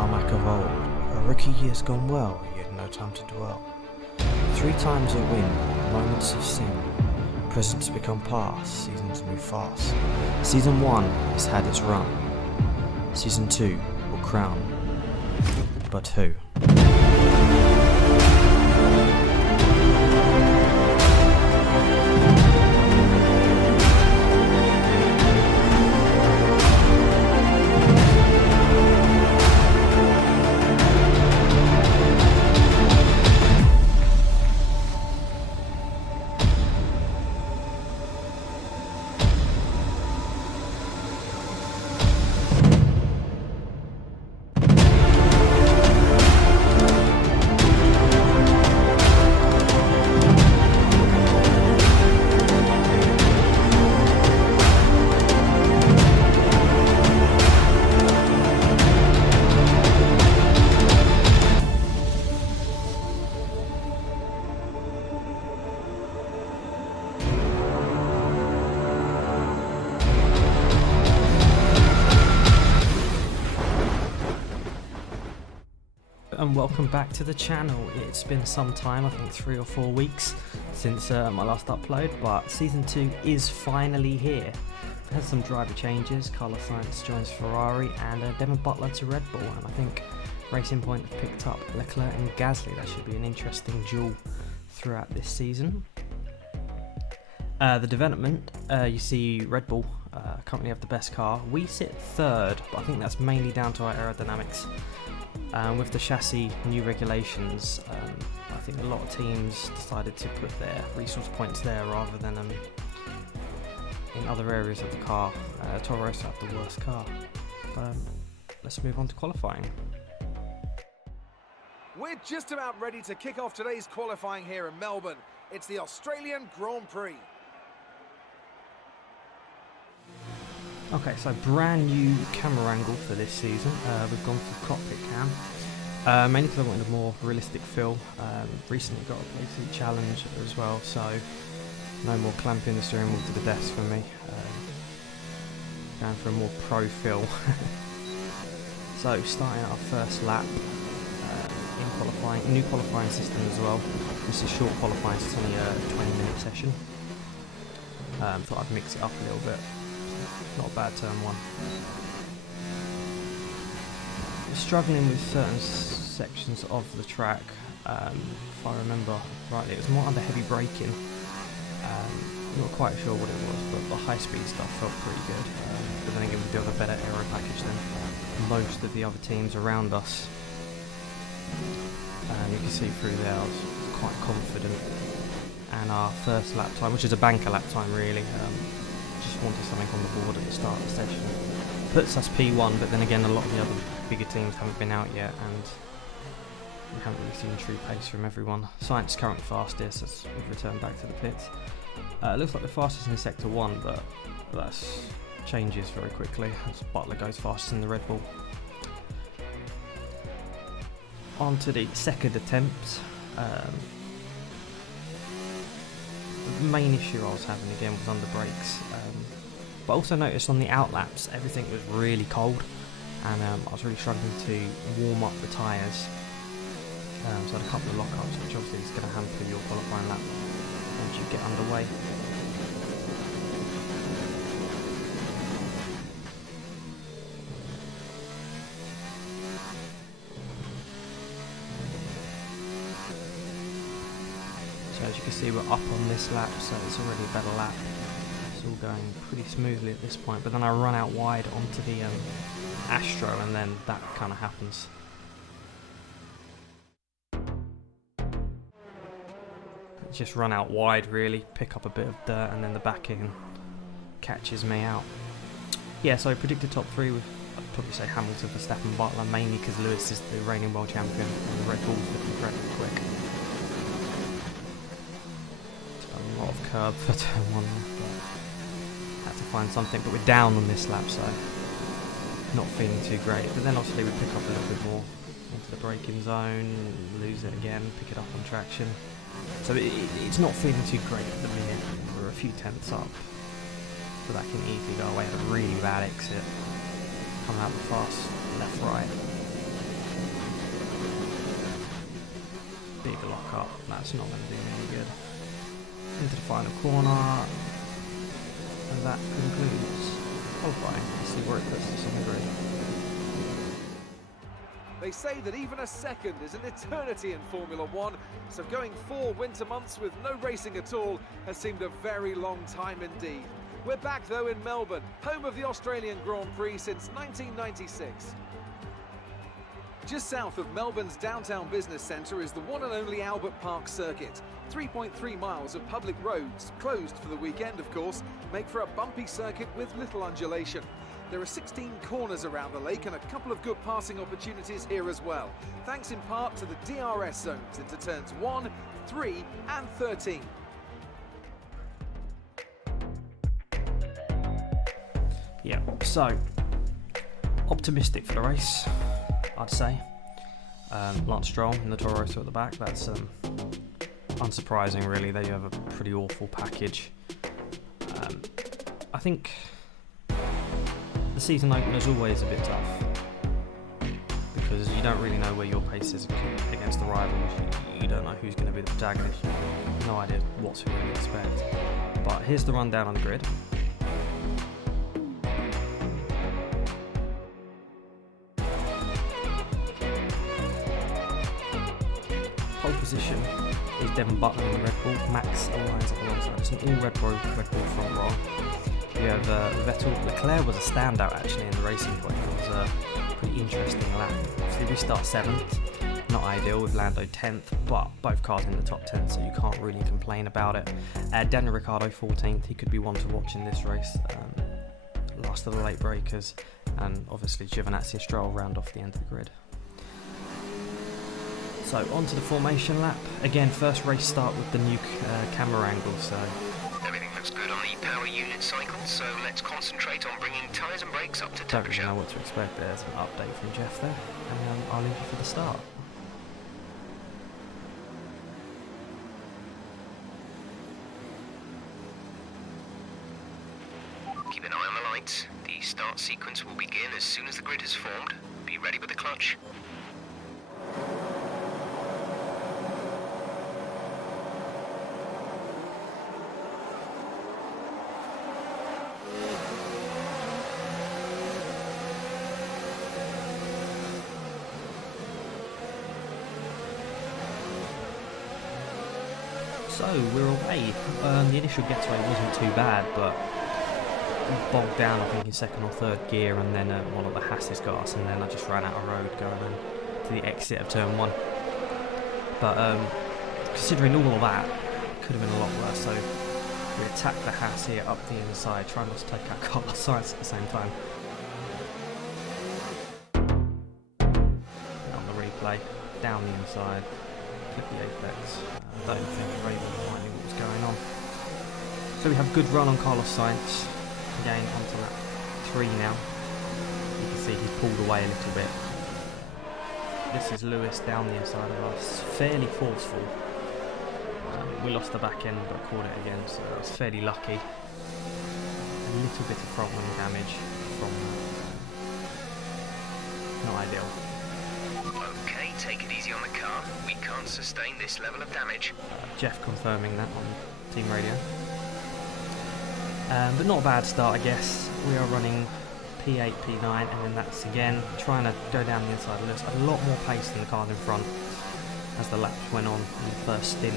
tarmac of old, a rookie year's gone well, yet no time to dwell. 3 times a win, moments of sin, presents become past, seasons move fast. Season 1 has had its run, Season 2 will crown, but who? And welcome back to the channel. It's been some time, I think 3 or 4 weeks since my last upload, but Season 2 is finally here. It has some driver changes. Carlos Sainz joins Ferrari and Devin Butler to Red Bull, and I think Racing Point have picked up Leclerc and Gasly. That should be an interesting duel throughout this season. The development, you see Red Bull currently have the best car. We sit 3rd, but I think that's mainly down to our aerodynamics. With the chassis new regulations, I think a lot of teams decided to put their resource points there rather than in other areas of the car. Toro Rosso have the worst car. But let's move on to qualifying. We're just about ready to kick off today's qualifying here in Melbourne. It's the Australian Grand Prix. Okay, so brand new camera angle for this season. We've gone for cockpit cam, mainly because I wanted a more realistic feel. Recently got a racing challenge as well, so no more clamping the steering wheel to the desk for me. Going for a more pro feel. So starting our first lap in qualifying, new qualifying system as well. This is short qualifying, so it's only a 20-minute session. Thought I'd mix it up a little bit. Not a bad turn 1. Struggling with certain sections of the track. If I remember rightly, it was more under heavy braking. Not quite sure what it was, but the high-speed stuff felt pretty good. But then again, we do have a better aero package than most of the other teams around us. And you can see through there, I was quite confident. And our first lap time, which is a banker lap time really. Just wanted something on the board at the start of the session. Puts us P1, but then again a lot of the other bigger teams haven't been out yet and we haven't really seen true pace from everyone. Sainz currently fastest as we've returned back to the pits. Looks like the fastest in Sector 1, but that changes very quickly as Butler goes fastest in the Red Bull. On to the second attempt. The main issue I was having again was under brakes, but also noticed on the outlaps everything was really cold and I was really struggling to warm up the tyres, so I had a couple of lockups which obviously is going to hamper your qualifying lap once you get underway. As you can see, we're up on this lap, so it's already a better lap. It's all going pretty smoothly at this point, but then I run out wide onto the Astro and then that kind of happens. Just run out wide really, pick up a bit of dirt and then the back end catches me out. Yeah, so I predicted top 3 with, I'd probably say Hamilton, Verstappen, Butler, mainly because Lewis is the reigning world champion and the Red Bull's looking incredibly quick. A lot of curb for turn 1, but had to find something, but we're down on this lap, so not feeling too great. But then obviously we pick up a little bit more into the braking zone, lose it again, pick it up on traction. So it's not feeling too great at the minute. We're a few tenths up, so that can easily go away. Had a really bad exit, coming out the fast left right. Big lock up, that's not going to do me any good. Into the final corner, and that concludes qualifying. Let's see where it puts us on the grid. They say that even a second is an eternity in Formula One, so going 4 winter months with no racing at all has seemed a very long time indeed. We're back though in Melbourne, home of the Australian Grand Prix since 1996. Just south of Melbourne's downtown business centre is the one and only Albert Park circuit. 3.3 miles of public roads, closed for the weekend of course, make for a bumpy circuit with little undulation. There are 16 corners around the lake and a couple of good passing opportunities here as well, thanks in part to the DRS zones into turns 1, 3 and 13. Yeah, so optimistic for the race, I'd say. Lance Stroll in the Toro Rosso at the back, that's unsurprising really. They have a pretty awful package. I think the season opener is always a bit tough because you don't really know where your pace is against the rivals. You don't know who's going to be the protagonist. You have no idea what to really expect. But here's the rundown on the grid. Pole position is Devon Butler in the Red Bull. Max aligns up alongside. It's an all Red Bull front row. You have Vettel. Leclerc was a standout actually in the Racing Point. It was a pretty interesting lap. Obviously we start 7th, not ideal with Lando 10th, but both cars in the top 10, so you can't really complain about it. Daniel Ricciardo 14th, he could be one to watch in this race. Last of the late breakers, and obviously Giovinazzi and Stroll round off the end of the grid. So on to the formation lap. Again, first race start with the new camera angle, so everything looks good on the power unit cycle, so let's concentrate on bringing tyres and brakes up to don't temperature. really know what to expect. There's an update from Jeff there, and I'll leave you for the start. Keep an eye on the lights. The start sequence will begin as soon as the grid is formed. Be ready with the clutch. So we're away. The initial getaway wasn't too bad, but we bogged down I think in 2nd or 3rd gear, and then one of the Hasses got us, and then I just ran out of road going to the exit of turn 1. But considering all of that, it could have been a lot worse, so we attacked the Hass here up the inside, trying not to take out Carlos Sainz at the same time. On the replay, down the inside, clip the apex. I don't think Rivos quite knew what was going on. So we have good run on Carlos Sainz. Again, onto lap 3 now. You can see he's pulled away a little bit. This is Lewis down the inside of us, fairly forceful. We lost the back end but caught it again, so I was fairly lucky. A little bit of problem damage from not ideal. Okay, take it easy on the car. We can't sustain this level of damage. Jeff confirming that on team radio. But not a bad start, I guess. We are running P8, P9, and then that's again trying to go down the inside of Lewis. A lot more pace than the car in front as the laps went on in the first stint.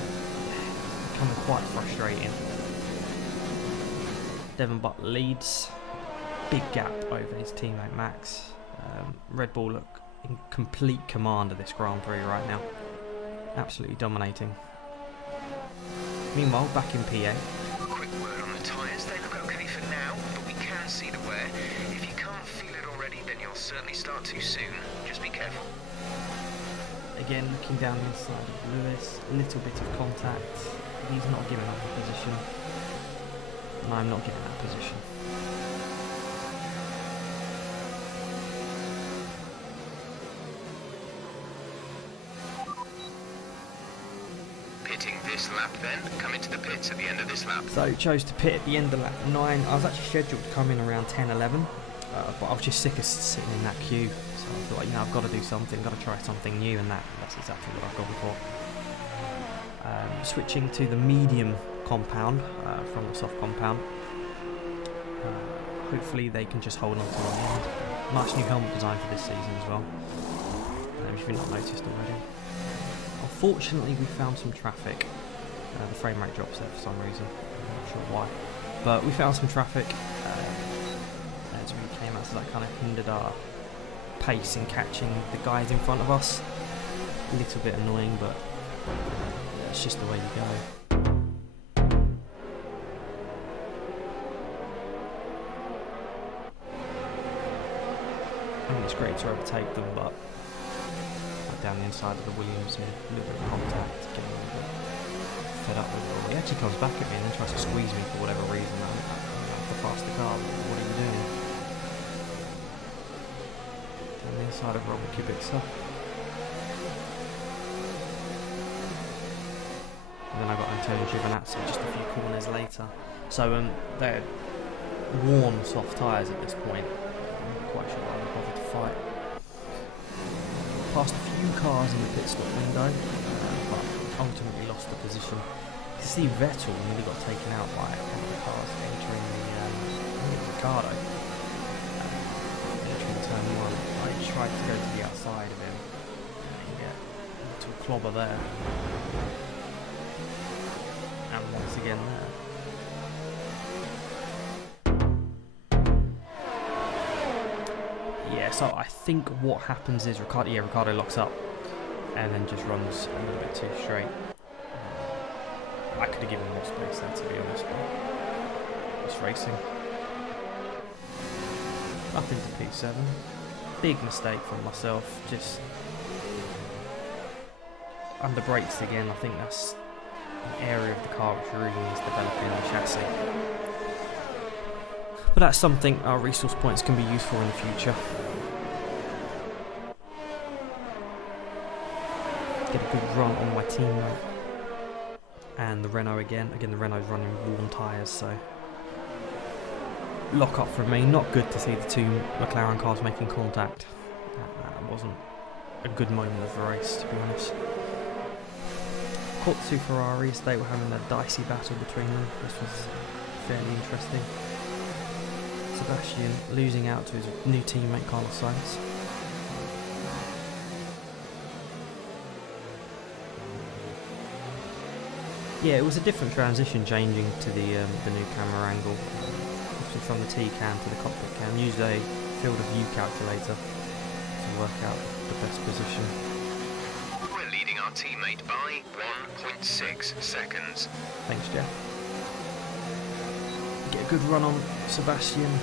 Becoming quite frustrating. Devon Butler leads. Big gap over his teammate Max. Red Bull look in complete command of this Grand Prix right now. Absolutely dominating. Meanwhile, back in P8. Quick word on the tyres. They look okay for now, but we can see the wear. If you can't feel it already, then you'll certainly start too soon. Just be careful. Again, looking down the inside of Lewis. A little bit of contact. He's not giving up a position. And I'm not getting that position. Pitting this lap then. Come into the pits at the end of this lap. So chose to pit at the end of lap 9. I was actually scheduled to come in around 10-11. but I was just sick of sitting in that queue, so I thought, I've got to do something, got to try something new, and that's exactly what I've gone for. Switching to the medium compound from the soft compound. Hopefully they can just hold on to the end. Nice new helmet design for this season as well, if you've not noticed already. Unfortunately we found some traffic. The frame rate drops there for some reason, I'm not sure why. But we found some traffic as we came out, so that kind of hindered our pace in catching the guys in front of us. A little bit annoying, but it's just the way you go. I mean, it's great to overtake them, but down the inside of the Williams, and a little bit of contact, getting a little bit fed up with it. He actually comes back at me and then tries to squeeze me for whatever reason. I'm the faster car. What are you doing? Down the inside of Robert Kubica. And then I got Antonio Giovinazzi just a few corners later. So they're worn soft tyres at this point. I'm not quite sure why they bothered to fight. Passed a few cars in the pit stop window, but ultimately lost the position. You see Vettel nearly got taken out by a couple of cars entering Ricardo. Entering turn 1. I tried to go to the outside of him and get to a clobber there. And once again there. Yeah, so I think what happens is Ricardo locks up and then just runs a little bit too straight. I could have given more space there, to be honest, but it's racing. Up into P7. Big mistake from myself, just under brakes again. I think that's an area of the car which really needs developing on the chassis. But that's something our resource points can be used for in the future. Get a good run on my teammate. And the Renault again. Again, the Renault's running worn tyres, so lock up for me. Not good to see the two McLaren cars making contact. That wasn't a good moment of the race, to be honest. Caught the two Ferraris. They were having a dicey battle between them. This was fairly interesting. Sebastian losing out to his new teammate Carlos Sainz. Yeah, it was a different transition changing to the new camera angle, from the T-cam to the cockpit cam. Used a field of view calculator to work out the best position. We're leading our teammate by 1.6 seconds. Thanks, Jeff. Get a good run on Sebastian,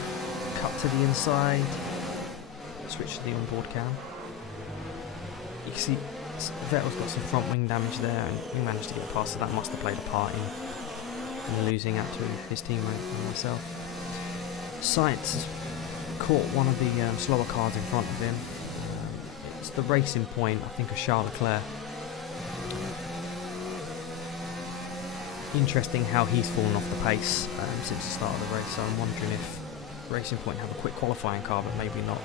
cut to the inside, switch to the onboard cam. You can see Vettel's got some front wing damage there, and he managed to get past it. That must have played a part in losing out to his teammate and myself. Sainz has caught one of the slower cars in front of him. It's the racing point, I think, of Charles Leclerc. Interesting how he's fallen off the pace since the start of the race, so I'm wondering if Racing Point have a quick qualifying car but maybe not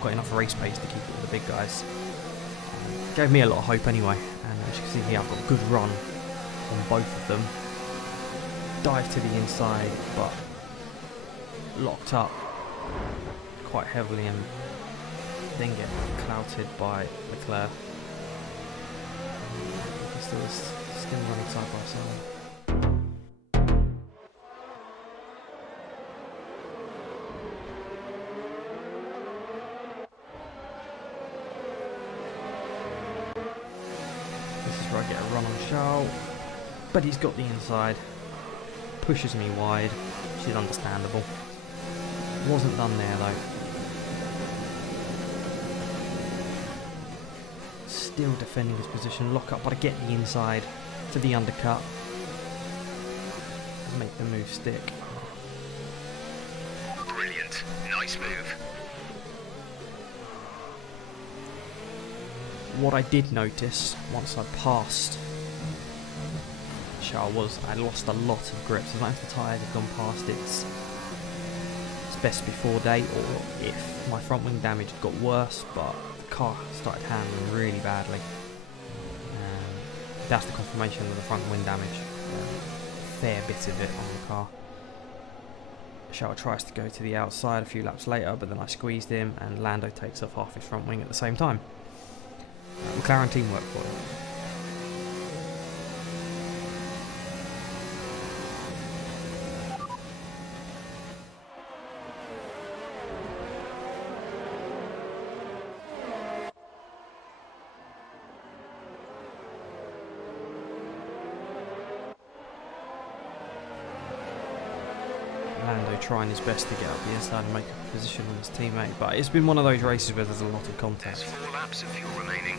got enough race pace to keep it with the big guys. Gave me a lot of hope anyway, and as you can see here I've got a good run on both of them. Dive to the inside but locked up quite heavily and then get clouted by Leclerc. Still running side by side. This is where I get a run on Charles, but he's got the inside, pushes me wide, which is understandable. Wasn't done there though. Still defending his position, lock up, but I get the inside to the undercut. Make the move stick. Brilliant. Nice move. What I did notice once I passed Charles was I lost a lot of grip. So as the tyre had gone past its best before date or if my front wing damage got worse, but the car started handling really badly. That's the confirmation of the front wing damage. Fair bit of it on the car. Charles tries to go to the outside a few laps later, but then I squeezed him and Lando takes off half his front wing at the same time. McLaren teamwork for him. Lando trying his best to get up the inside and make a position on his teammate, but it's been one of those races where there's a lot of contact. There's 4 laps of fuel remaining.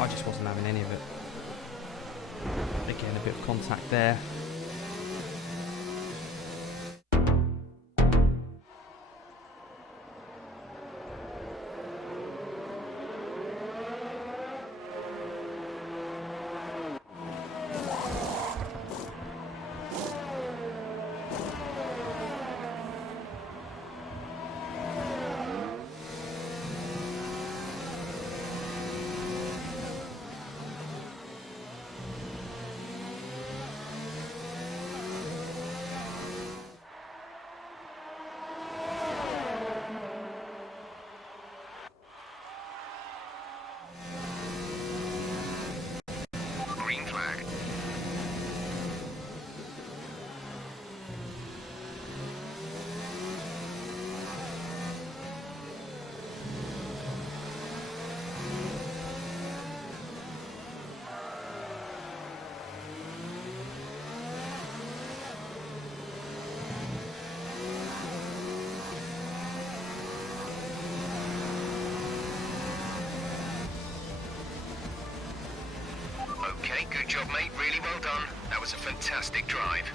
I just wasn't having any of it. Again, a bit of contact there. Green flag. Okay, good job, mate. Really well done. That was a fantastic drive.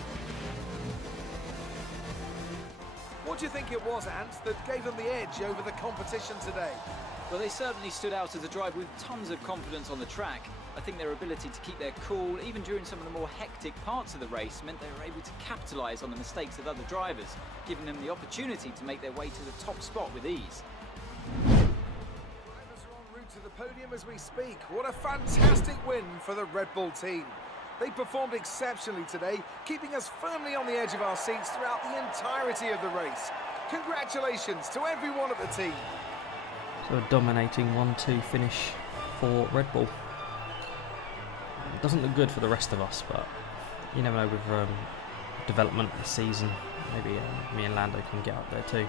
What do you think it was, Ant, that gave them the edge over the competition today? Well, they certainly stood out as a drive with tons of confidence on the track. I think their ability to keep their cool, even during some of the more hectic parts of the race, meant they were able to capitalise on the mistakes of other drivers, giving them the opportunity to make their way to the top spot with ease. Drivers are en route to the podium as we speak. What a fantastic win for the Red Bull team. They performed exceptionally today, keeping us firmly on the edge of our seats throughout the entirety of the race. Congratulations to everyone at the team. So a dominating 1-2 finish for Red Bull. It doesn't look good for the rest of us, but you never know with development this season. Maybe me and Lando can get up there too.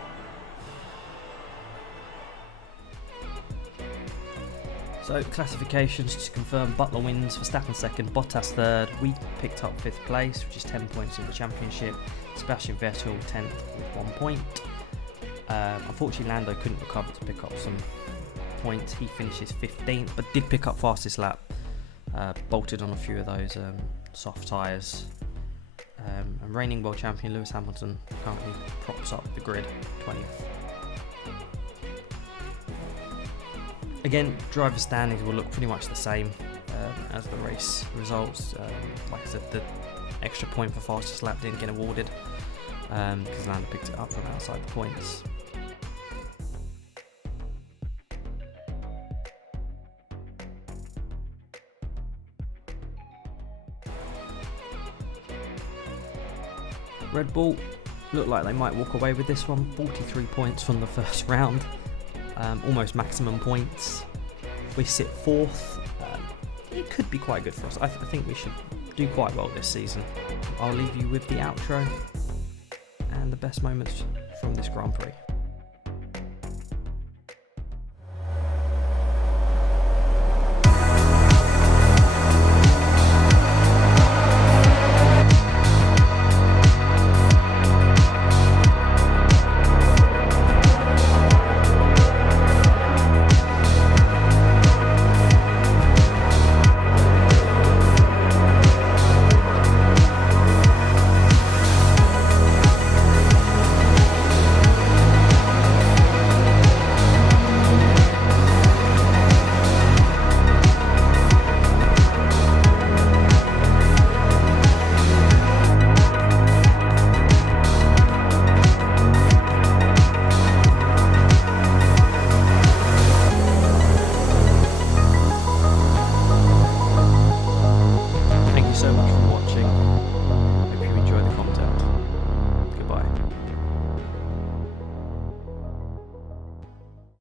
So classifications to confirm: Butler wins, Verstappen second, Bottas third. We picked up 5th place, which is 10 points in the championship. Sebastian Vettel 10th with 1 point. Unfortunately, Lando couldn't recover to pick up some points. He finishes 15th, but did pick up fastest lap. Bolted on a few of those soft tyres. And reigning world champion Lewis Hamilton currently props up the grid, 20th. Again, driver standings will look pretty much the same as the race results. Like I said, the extra point for fastest lap didn't get awarded because Lando picked it up from outside the points. Red Bull look like they might walk away with this one. 43 points from the first round. Almost maximum points. We sit 4th. It could be quite good for us. I think we should do quite well this season. I'll leave you with the outro and the best moments from this Grand Prix.